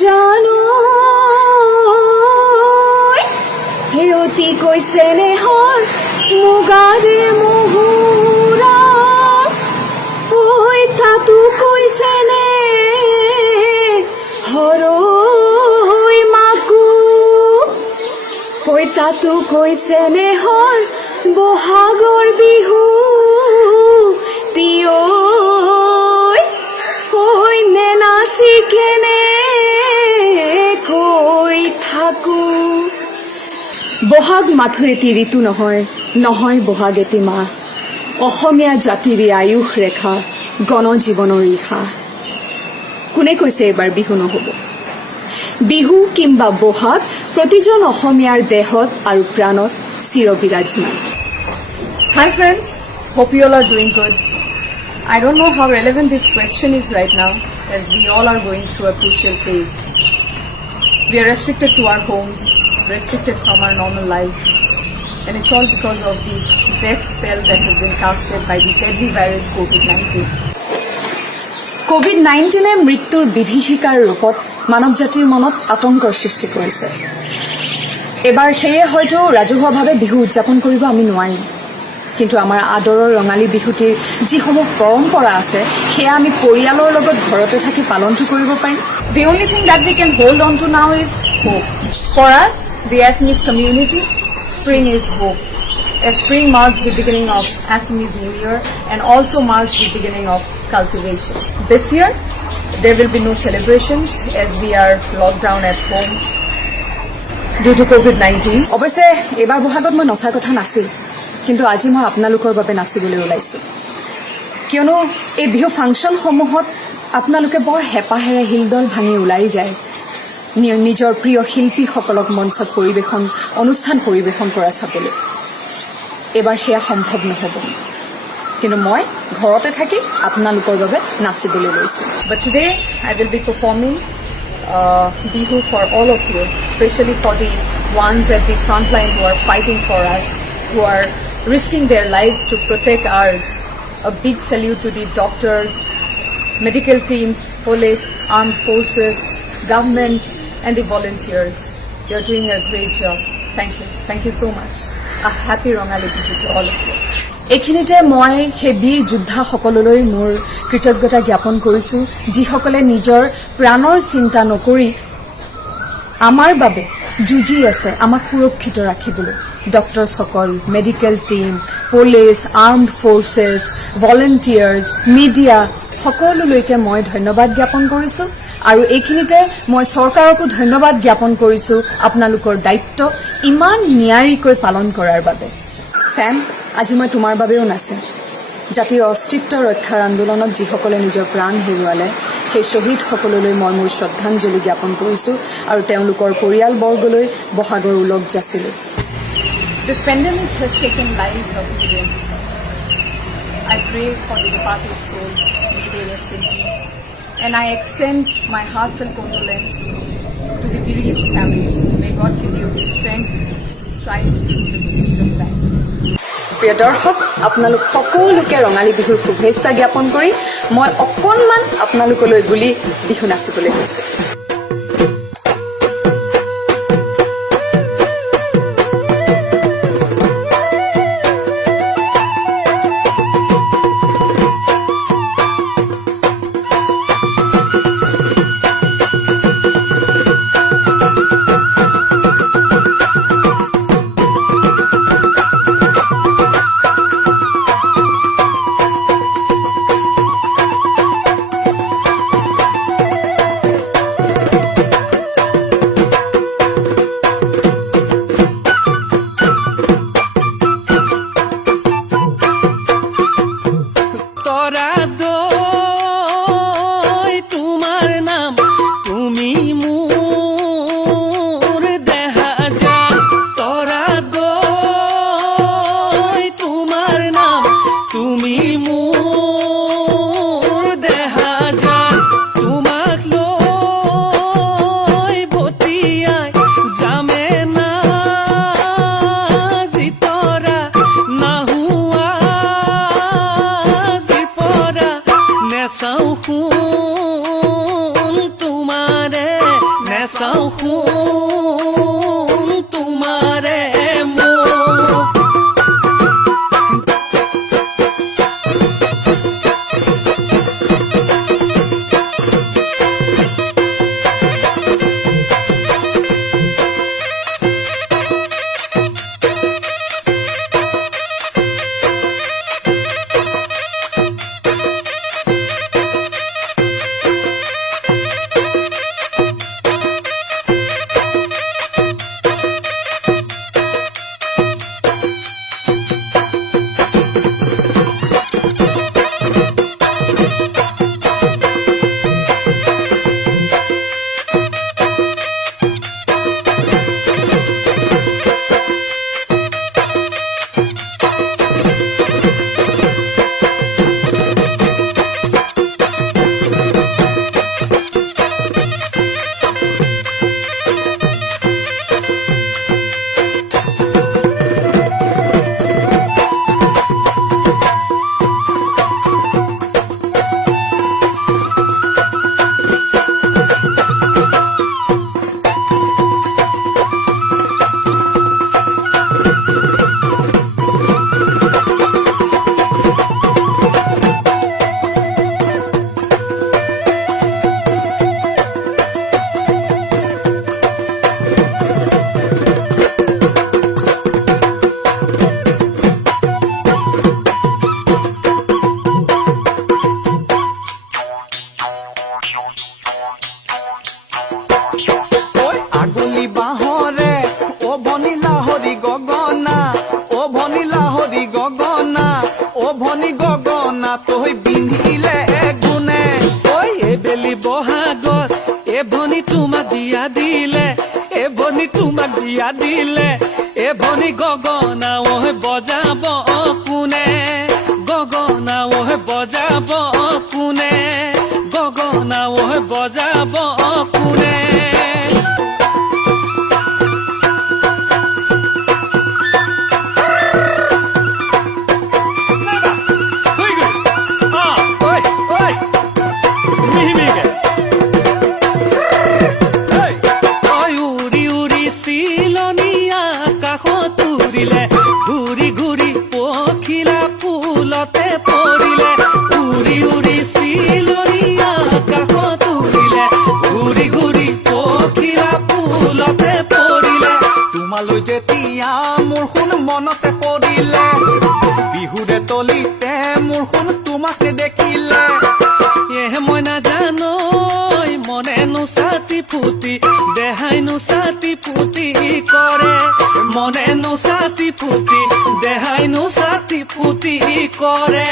জানো সেউতি কৈছে নেহৰ মুগাৰে মুহুৰা ঐ তাতো কৈছে নে হৰৈ মাকো ঐ তাতো কৈছে নেহৰ বহাগৰ বিহু তিয় ঐ নে নাচি কেনে কৈ থাকো বহাগ মাথো এটি ঋতু নহয় নহয় বহাগ এটি মাহ অসমীয়া জাতিৰে আয়ুস ৰেখা গণজীৱনৰ ৰেখা কোনে কৈছে এবাৰ বিহু নহব বিহু কিংবা বহাগ প্ৰতিজন অসমীয়াৰ দেহত আৰু প্ৰাণত চিৰ বিৰাজমান Hi friends, hope you all are doing good. I don't know how relevant this question is right now as we all are going through a crucial phase. We are restricted to our homes, restricted from our normal life, and it's all because of the death spell that has been casted by the deadly virus COVID-19. COVID-19 মৃত্যুৰ বিভীষিকাৰ ৰূপত মানৱ জাতিৰ মনত আতংকৰ সৃষ্টি কৰিছে এবাৰ সেয়ে হয়তো ৰাজহুৱাভাৱে বিহু উদযাপন কৰিব আমি নোৱাৰিম কিন্তু আমাৰ আদৰৰ ৰঙালী বিহুটিৰ যিসমূহ পৰম্পৰা আছে সেয়া আমি পৰিয়ালৰ লগত ঘৰতে থাকি পালনটো কৰিব পাৰিম The only thing that we can hold on to now is hope. For us, the Assamese community, spring is hope. As spring marks the beginning of Assamese New Year and also marks the beginning of cultivation. This year, there will be no celebrations as we are locked down at home due to COVID-19. অৱশ্যে এবাৰ বহাগত মই নচাৰ কথা নাছিল কিন্তু আজি মই আপোনালোকৰ বাবে নাচিবলৈ ওলাইছো কিয়নো এই বিহু ফাংচনসমূহত আপোনালোকে বৰ হেঁপাহেৰে হিলদল ভাঙি ওলাই যায় নিজৰ প্ৰিয় শিল্পীসকলক মঞ্চত অনুষ্ঠান পৰিৱেশন কৰা চাবলৈ এবাৰ সেয়া সম্ভৱ নহ'ব কিন্তু মই ঘৰতে থাকি আপোনালোকৰ বাবে নাচিবলৈ লৈছো But today I will be performing Bihu for all of you, especially for the ones at the front line who are fighting for us, who are risking their lives to protect ours. A big salute to the doctors, medical team, police, armed forces, government, and the volunteers. You're doing a great job. Thank you. Thank you so much. A happy Rongali Bihu to all of you. এইখিনিতে মই সেই বীৰ যোদ্ধাসকললৈ মোৰ কৃতজ্ঞতা জ্ঞাপন কৰিছোঁ যিসকলে নিজৰ প্ৰাণৰ চিন্তা নকৰি আমাৰ বাবে যুঁজি আছে আমাক সুৰক্ষিত ৰাখিবলৈ ডক্টৰসকল medical team police armed forces volunteers media সকলোলৈকে মই ধন্যবাদ জ্ঞাপন কৰিছোঁ আৰু এইখিনিতে মই চৰকাৰকো ধন্যবাদ জ্ঞাপন কৰিছোঁ আপোনালোকৰ দায়িত্ব ইমান নিয়াৰিকৈ পালন কৰাৰ বাবে চেম আজি মই তোমাৰ বাবেও নাচিম জাতিৰ অস্তিত্ব ৰক্ষাৰ আন্দোলনত যিসকলে নিজৰ প্ৰাণ হেৰুৱালে সেই শ্বহীদসকললৈ মই মোৰ শ্ৰদ্ধাঞ্জলি জ্ঞাপন কৰিছোঁ আৰু তেওঁলোকৰ পৰিয়ালবৰ্গলৈ বহাগৰ উলগ যাচিলোঁ This pandemic has taken lives of millions. I pray for the departed soul, may they rest in peace. And I extend my heartfelt condolence to the bereaved families. May God give you the strength to strive through this difficult time. প্ৰিয় দৰ্শক আপোনালোক সকলোকে ৰঙালী বিহুৰ শুভেচ্ছা জ্ঞাপন কৰি মই অকণমান আপোনালোকলৈ বুলি বিহু নাচিবলৈ গৈছোঁ চাওঁ সোণ তোমাৰে মোক বাহৰে ও ভনিলা হৰি গগনা ও ভনিলা হৰি গগনা ও ভনি গগনা তই বিন্ধিলে গুণে ঐ এবেলি বহাগত এ ভনি তোমাক দিয়া দিলে এ ভনি তোমাক দিয়া দিলে এ ভনি গগনা ঐ বজাব কোনে গগনা ঐ বজাব কোনে গগনা ঐ বজাব কোনে ঘূৰি ঘূৰি পখিলা ফুলতে পৰিলে উৰি উৰি চিলনীয়া আকাশত উৰিলে ঘূৰি ঘূৰি পখিলা ফুলতে পৰিলে তোমালৈ যেতিয়া মোৰ সোণ মনতে পৰিলে বিহুৰে তলিতে মোৰ সোণ তোমাকে দেখিলে এহে মই নাজানো মনেনো ছাতি ফুটি দেহাইনো ছাতি ফুটি কৰে মনেনো ছাতি ফুটি দেহাইনো ছাতি ফুটি কৰে